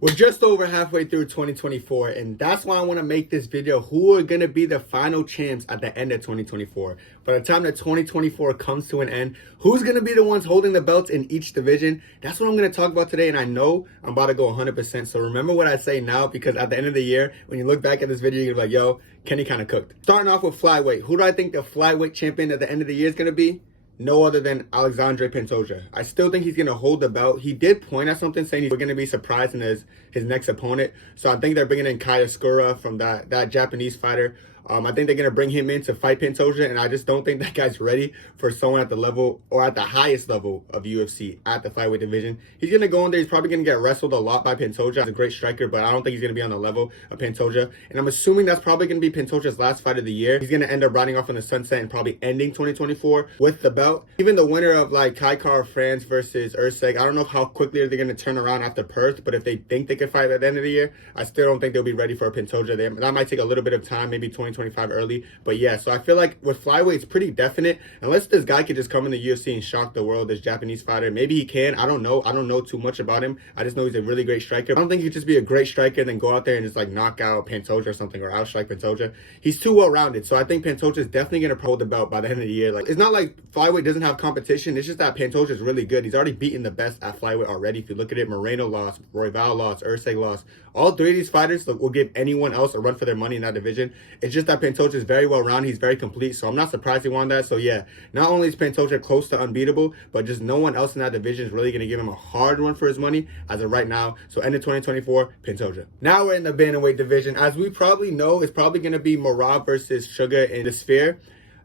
We're just over halfway through 2024, and that's why I want to make this video. Who are going to be the final champs at the end of 2024? By the time that 2024 comes to an end, who's going to be the ones holding the belts in each division? That's what I'm going to talk about today, and I know I'm about to go 100%. So remember what I say now, because at the end of the year, when you look back at this video, you're like, yo, Kenny kind of cooked. Starting off with Flyweight. Who do I think the Flyweight champion at the end of the year is going to be? No other than Alexandre Pantoja. I still think he's going to hold the belt. He did point at something saying he's going to be surprised in his next opponent. So I think they're bringing in Kaya Skura from that Japanese fighter. I think they're going to bring him in to fight Pantoja, and I just don't think that guy's ready for someone at the level or at the highest level of UFC at the flyweight division. He's going to go in there. He's probably going to get wrestled a lot by Pantoja. He's a great striker, but I don't think he's going to be on the level of Pantoja. And I'm assuming that's probably going to be Pantoja's last fight of the year. He's going to end up riding off in the sunset and probably ending 2024 with the belt. Even the winner of like Kai Kara France versus Usyk, I don't know how quickly they're going to turn around after Perth, but if they think they can fight at the end of the year, I still don't think they'll be ready for a Pantoja. That might take a little bit of time, maybe 2025 early. But yeah, so I feel like with flyweight, it's pretty definite. Unless this guy could just come in the UFC and shock the world, this Japanese fighter. Maybe he can. I don't know. I don't know too much about him. I just know he's a really great striker. I don't think he could just be a great striker and then go out there and just like knock out Pantoja or something, or outstrike Pantoja. He's too well-rounded. So I think Pantoja is definitely going to hold the belt by the end of the year. Like, it's not like flyweight doesn't have competition. It's just that Pantoja is really good. He's already beaten the best at flyweight already. If you look at it, Moreno lost, Royval lost, Usyk lost. All three of these fighters will give anyone else a run for their money in that division. It's just that Pantoja is very well-rounded. He's very complete, so I'm not surprised he won that. So yeah, not only is Pantoja close to unbeatable, but just no one else in that division is really going to give him a hard run for his money as of right now. So end of 2024, Pantoja. Now we're in the Bantamweight division. As we probably know, it's probably going to be Merab versus Sugar in the Sphere.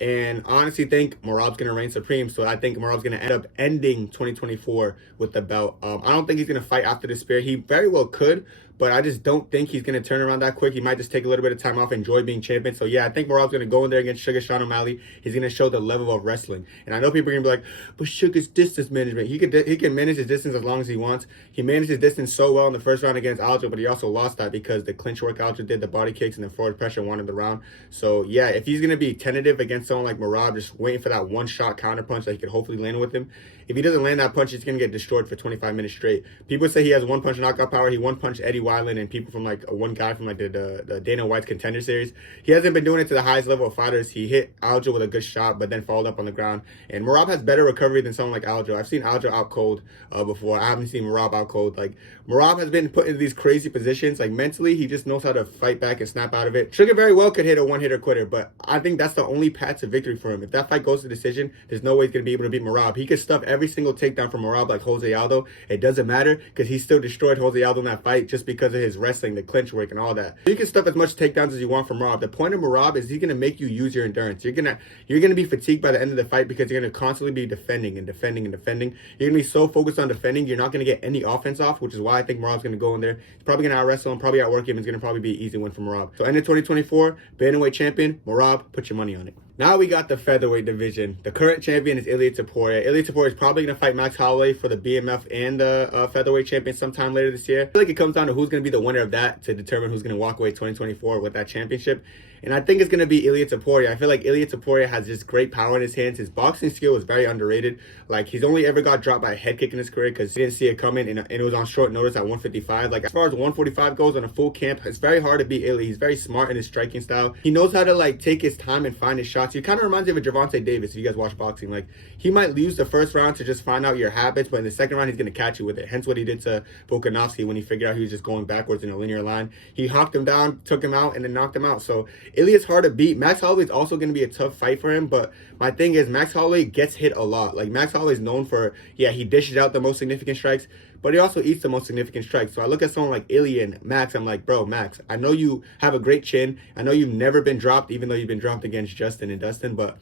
And I honestly think Merab's going to reign supreme. So I think Merab's going to end up ending 2024 with the belt. I don't think he's going to fight after the Sphere. He very well could, but I just don't think he's going to turn around that quick. He might just take a little bit of time off, enjoy being champion. So yeah, I think Merab's going to go in there against Sugar Sean O'Malley. He's going to show the level of wrestling. And I know people are going to be like, but Sugar's distance management. He can manage his distance as long as he wants. He managed his distance so well in the first round against Aljo, but he also lost that because the clinch work Aljo did, the body kicks and the forward pressure wanted the round. So yeah, if he's going to be tentative against someone like Merab, just waiting for that one-shot counter punch that he could hopefully land with him. If he doesn't land that punch, he's going to get destroyed for 25 minutes straight. People say he has one-punch knockout power. He one-punched Eddie Weiland and people from like one guy from like the Dana White's Contender Series. He hasn't been doing it to the highest level of fighters. He hit Aljo with a good shot, but then followed up on the ground. And Merab has better recovery than someone like Aljo. I've seen Aljo out cold before. I haven't seen Merab out cold. Like, Merab has been put into these crazy positions. Like, mentally, he just knows how to fight back and snap out of it. Sugar very well could hit a one-hitter quitter, but I think that's the only path to victory for him. If that fight goes to decision, there's no way he's going to be able to beat Merab. He could stuff every single takedown from Merab like Jose Aldo. It doesn't matter because he still destroyed Jose Aldo in that fight just because of his wrestling, the clinch work, and all that. So you can stuff as much takedowns as you want from Merab. The point of Merab is he's going to make you use your endurance. You're going to be fatigued by the end of the fight because you're going to constantly be defending and defending and defending. You're going to be so focused on defending, you're not going to get any offense off, which is why I think Merab's going to go in there. He's probably going to out-wrestle him, probably outwork him. It's going to probably be an easy win for Merab. So end of 2024, Bantamweight champion, Merab, put your money on it. Now we got the featherweight division. The current champion is Ilia Topuria. Ilia Topuria is probably going to fight Max Holloway for the BMF and the featherweight champion sometime later this year. I feel like it comes down to who's going to be the winner of that to determine who's going to walk away 2024 with that championship. And I think it's going to be Ilia Topuria. I feel like Ilia Topuria has just great power in his hands. His boxing skill is very underrated. Like, he's only ever got dropped by a head kick in his career because he didn't see it coming, and it was on short notice at 155. Like, as far as 145 goes on a full camp, it's very hard to beat Ilia. He's very smart in his striking style. He knows how to, like, take his time and find his shots. He kind of reminds me of a Gervonta Davis, if you guys watch boxing. Like, he might lose the first round to just find out your habits, but in the second round, he's going to catch you with it. Hence what he did to Volkanovski when he figured out he was just going backwards in a linear line. He hawked him down, took him out, and then knocked him out. So Ilia's hard to beat. Max Holloway is also going to be a tough fight for him, but my thing is Max Holloway gets hit a lot. Like, Max Holloway is known for, yeah, he dishes out the most significant strikes, but he also eats the most significant strikes. So I look at someone like Ilia and Max, I'm like, bro, Max, I know you have a great chin. I know you've never been dropped, even though you've been dropped against Justin and Dustin, but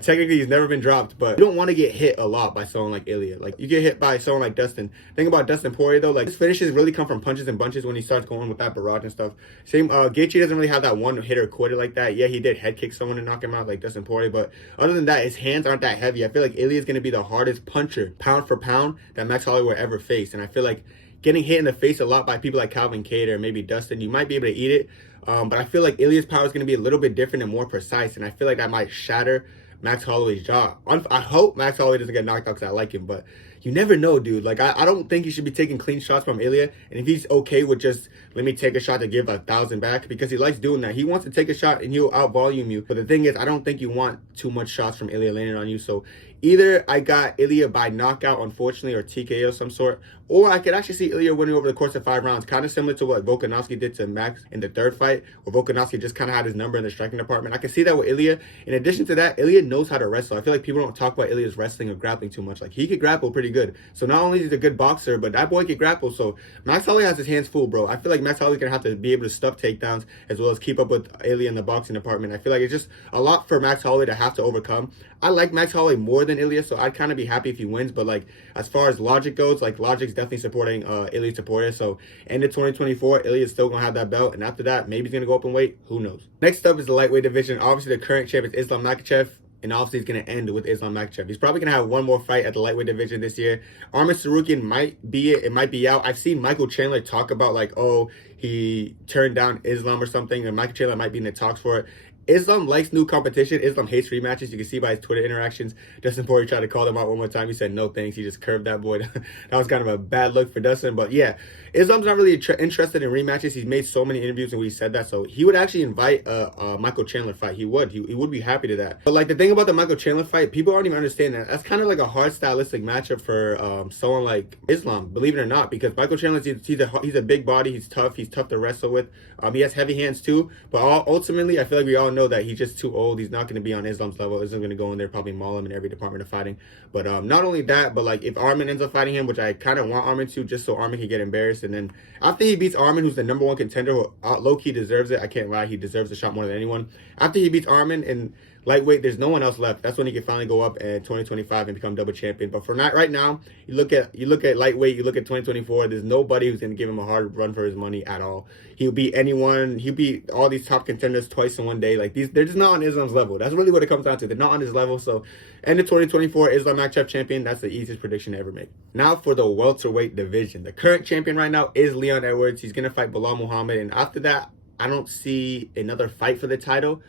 technically he's never been dropped, but you don't want to get hit a lot by someone like Ilia. Like, you get hit by someone like Dustin. Think about Dustin Poirier though, like, his finishes really come from punches and bunches when he starts going with that barrage and stuff. Same, Gaethje doesn't really have that one hitter quitter like that. Yeah, he did head kick someone and knock him out like Dustin Poirier, but other than that, his hands aren't that heavy. I feel like Ilia is going to be the hardest puncher, pound for pound, that Max Holloway will ever face, and I feel like getting hit in the face a lot by people like Calvin Kattar or maybe Dustin, you might be able to eat it, but I feel like Ilia's power is going to be a little bit different and more precise, and I feel like that might shatter Max Holloway's jaw. I hope Max Holloway doesn't get knocked out because I like him, but you never know, dude. Like, I don't think he should be taking clean shots from Ilya. And if he's okay with just, let me take a shot to give 1,000 back, because he likes doing that. He wants to take a shot and he'll out-volume you. But the thing is, I don't think you want too much shots from Ilya landing on you. So either I got Ilya by knockout, unfortunately, or TKO of some sort, or I could actually see Ilya winning over the course of 5 rounds, kind of similar to what Volkanovski did to Max in the third fight, where Volkanovski just kind of had his number in the striking department. I can see that with Ilya. In addition to that, Ilya knows how to wrestle. I feel like people don't talk about Ilya's wrestling or grappling too much. Like, he could grapple pretty good. So not only is he a good boxer, but that boy could grapple. So Max Holloway has his hands full, bro. I feel like Max Holloway's going to have to be able to stuff takedowns as well as keep up with Ilya in the boxing department. I feel like it's just a lot for Max Holloway to have to overcome. I like Max Holloway more than Ilya, so I'd kind of be happy if he wins. But, like, as far as logic goes, like, logic's definitely supporting Ilya Taporia. So end of 2024, Ilya's still going to have that belt. And after that, maybe he's going to go up in weight. Who knows? Next up is the lightweight division. Obviously, the current champ is Islam Makhachev. And obviously, he's going to end with Islam Makhachev. He's probably going to have one more fight at the lightweight division this year. Arman Tsarukyan might be it. It might be out. I've seen Michael Chandler talk about, like, oh, he turned down Islam or something. And Michael Chandler might be in the talks for it. Islam likes new competition. Islam hates rematches. You can see by his Twitter interactions. Dustin Poirier tried to call him out one more time. He said no thanks. He just curved that boy. That was kind of a bad look for Dustin. But yeah, Islam's not really interested in rematches. He's made so many interviews and we said that. So he would actually invite a Michael Chandler fight. He would. He would be happy to that. But like the thing about the Michael Chandler fight, people aren't even understanding that. That's kind of like a hard stylistic matchup for someone like Islam, believe it or not, because Michael Chandler, he's a big body. He's tough to wrestle with. He has heavy hands too. But ultimately, I feel like we all know that he's just too old. He's not going to be on Islam's level. Islam's going to go in there, probably maul him in every department of fighting. But not only that, but like if Arman ends up fighting him, which I kind of want Arman to, just so Arman can get embarrassed. And then after he beats Arman, who's the #1 contender, who low-key deserves it. I can't lie. He deserves a shot more than anyone. After he beats Arman in lightweight, there's no one else left. That's when he can finally go up in 2025 and become double champion. But for right now, you look at lightweight, you look at 2024, there's nobody who's going to give him a hard run for his money at all. He'll beat anyone. He'll beat all these top contenders twice in one day. Like, they're just not on Islam's level. That's really what it comes down to. They're not on his level. So end of 2024, Islam Makhachev champion. That's the easiest prediction to ever make. Now for the welterweight division. The current champion right now is Leon Edwards. He's going to fight Bilal Muhammad. And after that, I don't see another fight for the title.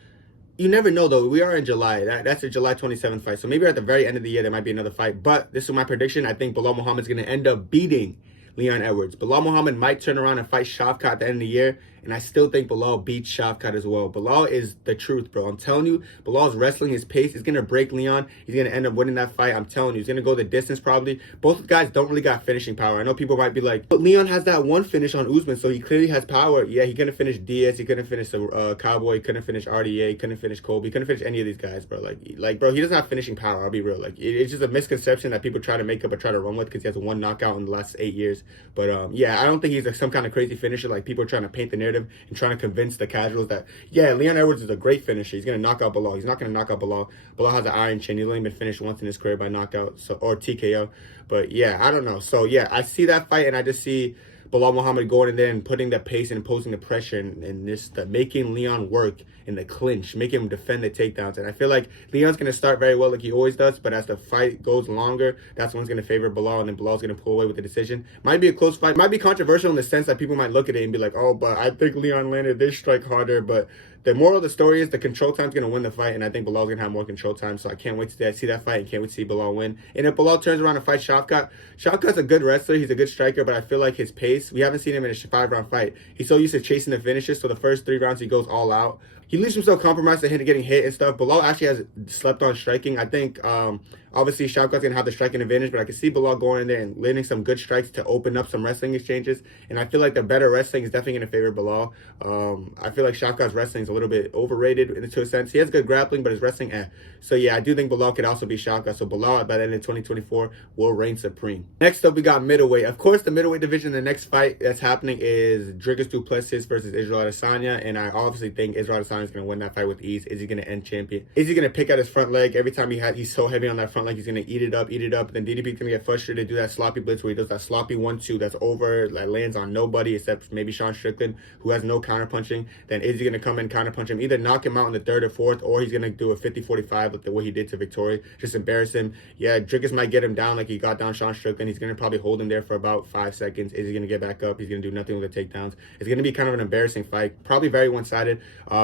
You never know, though. We are in July. That's a July 27th fight. So maybe at the very end of the year, there might be another fight. But this is my prediction. I think Bilal Muhammad's going to end up beating Leon Edwards. Bilal Muhammad might turn around and fight Shavkat at the end of the year. And I still think Bilal beats Shavkat as well. Bilal is the truth, bro. I'm telling you, Bilal's wrestling, his pace is going to break Leon. He's going to end up winning that fight. I'm telling you, he's going to go the distance probably. Both guys don't really got finishing power. I know people might be like, but Leon has that one finish on Usman, so he clearly has power. Yeah, he couldn't finish Diaz. He couldn't finish Cowboy. He couldn't finish RDA. He couldn't finish Colby. He couldn't finish any of these guys, bro. Like, bro, he doesn't have finishing power. I'll be real. Like, it's just a misconception that people try to make up or try to run with because he has one knockout in the last 8 years. But yeah, I don't think he's like some kind of crazy finisher. Like, people are trying to paint the narrative and trying to convince the casuals that, yeah, Leon Edwards is a great finisher. He's going to knock out Bilal. He's not going to knock out Bilal. Bilal has an iron chin. He's only been finished once in his career by knockout or TKO. But yeah, I don't know. So yeah, I see that fight and I just see Bilal Muhammad going in there and putting the pace and imposing the pressure and this, making Leon work in the clinch, making him defend the takedowns. And I feel like Leon's going to start very well like he always does, but as the fight goes longer, that's when it's going to favor Bilal, and then Bilal's going to pull away with the decision. Might be a close fight. Might be controversial in the sense that people might look at it and be like, oh, but I think Leon landed this strike harder. But the moral of the story is the control time's going to win the fight, and I think Bilal's going to have more control time. So I can't wait to see that fight and can't wait to see Bilal win. And if Bilal turns around and fights Shavkat's a good wrestler. He's a good striker, but I feel like his pace, we haven't seen him in a 5-round fight. He's so used to chasing the finishes, so the first 3 rounds he goes all out. He leaves himself compromised to getting hit and stuff. Bilal actually has slept on striking. I think obviously Shavkat's going to have the striking advantage, but I can see Bilal going in there and landing some good strikes to open up some wrestling exchanges. And I feel like the better wrestling is definitely going to favor Bilal. I feel like Shavkat's wrestling is a little bit overrated into a sense. He has good grappling, but his wrestling, So yeah, I do think Bilal could also be Shavkat. So Bilal, by the end of 2024, will reign supreme. Next up, we got middleweight. Of course, the middleweight division, the next fight that's happening is Dricus du Plessis versus Israel Adesanya. And I obviously think Israel Adesanya is going to win that fight with ease. Is he going to end champion? Is he going to pick out his front leg? Every time he's so heavy on that front leg, he's going to eat it up. Then DDP's going to get frustrated, do that sloppy blitz where he does that sloppy 1-2 that's over, that lands on nobody except maybe Sean Strickland, who has no counter punching. Then is he going to come in counter punch him, either knock him out in the 3rd or 4th, or he's going to do a 50-45 like the way he did to Victoria, just embarrass him. Yeah, Dricus might get him down like he got down Sean Strickland. He's going to probably hold him there for about 5 seconds. Is he going to get back up? He's going to do nothing with the takedowns. It's going to be kind of an embarrassing fight, probably very one-sided.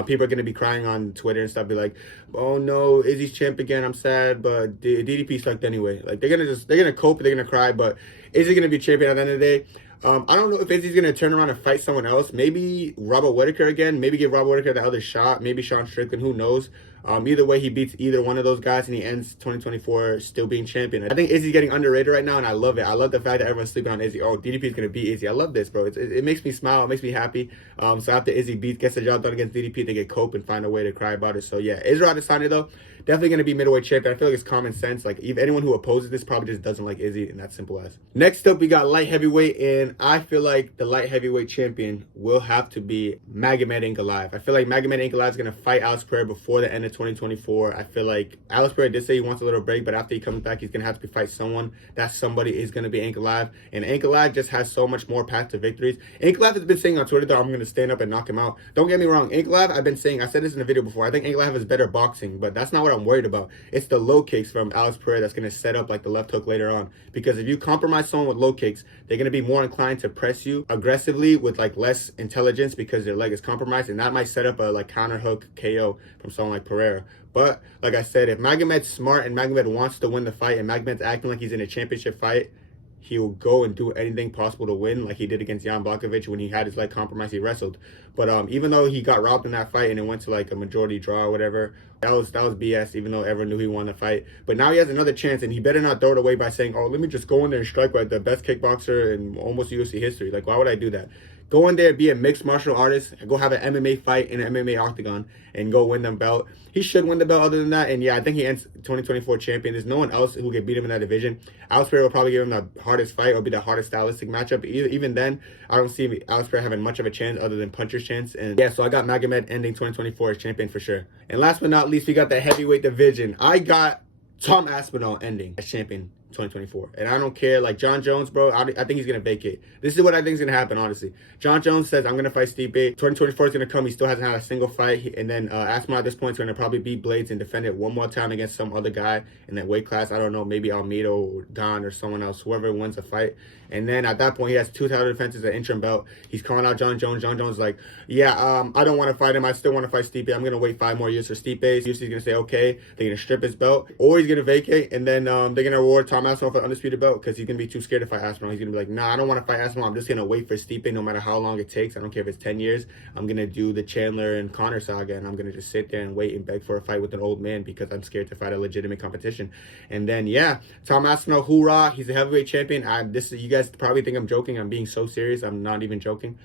People people are going to be crying on Twitter and stuff, be like, oh no, Izzy's champ again, I'm sad, but DDP sucked anyway. Like, they're going to cope, they're going to cry, but Izzy going to be champion at the end of the day. I don't know if Izzy's going to turn around and fight someone else. Maybe Robert Whittaker again. Maybe give Robert Whittaker the other shot. Maybe Sean Strickland. Who knows? Either way, he beats either one of those guys, and he ends 2024 still being champion. I think Izzy's getting underrated right now, and I love it. I love the fact that everyone's sleeping on Izzy. Oh, DDP is going to beat Izzy. I love this, bro. It makes me smile. It makes me happy. So after Izzy gets the job done against DDP, they get cope and find a way to cry about it. So yeah, Israel Adesanya, though, definitely going to be middleweight champion. I feel like it's common sense. Like, if anyone who opposes this probably just doesn't like Izzy, and that's simple as. Next up, we got light heavyweight, and I feel like the light heavyweight champion will have to be Magomed Ankalaev. I feel like Magomed Ankalaev is going to fight Alex Pereira before the end of 2024. I feel like Alex Pereira did say he wants a little break, but after he comes back, he's going to have to fight someone. That somebody is going to be Ankalaev, and Ankalaev just has so much more path to victories. Ankalaev has been saying on Twitter that I'm going to stand up and knock him out. Don't get me wrong. Ankalaev, I've been saying, I said this in a video before, I think Ankalaev is better boxing, but that's not what I'm worried about. It's the low kicks from Alex Pereira that's going to set up like the left hook later on. Because if you compromise someone with low kicks, they're going to be more inclined to press you aggressively with like less intelligence because their leg is compromised, and that might set up a like counter hook KO from someone like Pereira. But like I said, if Magomed's smart and Magomed wants to win the fight and Magomed's acting like he's in a championship fight, he will go and do anything possible to win, like he did against Jan Blachowicz when he had his leg compromised, he wrestled. But even though he got robbed in that fight and it went to like a majority draw or whatever, that was BS, even though everyone knew he won the fight. But now he has another chance, and he better not throw it away by saying, oh, let me just go in there and strike like the best kickboxer in almost UFC history. Like, why would I do that? Go in there, be a mixed martial artist, go have an MMA fight in an MMA octagon, and go win the belt. He should win the belt other than that, and yeah, I think he ends 2024 champion. There's no one else who can beat him in that division. Alex Pereira will probably give him the hardest fight, or be the hardest stylistic matchup. But even then, I don't see Alex Pereira having much of a chance other than puncher's chance. And yeah, so I got Magomed ending 2024 as champion for sure. And last but not least, we got the heavyweight division. I got Tom Aspinall ending as champion 2024. And I don't care, like John Jones, bro, I think he's going to vacate. This is what I think is going to happen, honestly. John Jones says, I'm going to fight Stipe. 2024 is going to come. He still hasn't had a single fight. And then Aspinall at this point is going to probably beat Blades and defend it one more time against some other guy in that weight class. I don't know, maybe Almeida or Don or someone else, whoever wins the fight. And then at that point, he has 2 title defenses, an interim belt. He's calling out John Jones. John Jones is like, yeah, I don't want to fight him. I still want to fight Stipe. I'm going to wait 5 more years for Stipe. UFC's going to say, okay. They're going to strip his belt. Or he's going to vacate. And then they're going to award Tom Aspinall for undisputed belt because he's going to be too scared to fight Aspinall. He's going to be like, nah, I don't want to fight Aspinall. I'm just going to wait for Stipe no matter how long it takes. I don't care if it's 10 years. I'm going to do the Chandler and Conor saga, and I'm going to just sit there and wait and beg for a fight with an old man because I'm scared to fight a legitimate competition. And then, yeah, Tom Aspinall, hoorah. He's a heavyweight champion. You guys probably think I'm joking. I'm being so serious. I'm not even joking.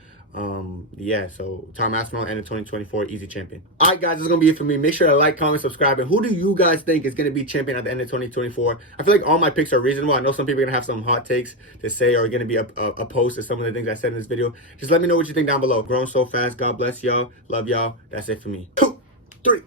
Yeah, so Tom Aspinall and the 2024 easy champion. All right, guys, this is gonna be it for me. Make sure to like, comment, subscribe, and who do you guys think is gonna be champion at the end of 2024? I feel like all my picks are reasonable. I know some people are gonna have some hot takes to say or gonna be opposed to some of the things I said in this video. Just let me know what you think down below. Growing so fast. God bless y'all. Love y'all. That's it for me. 2, 3.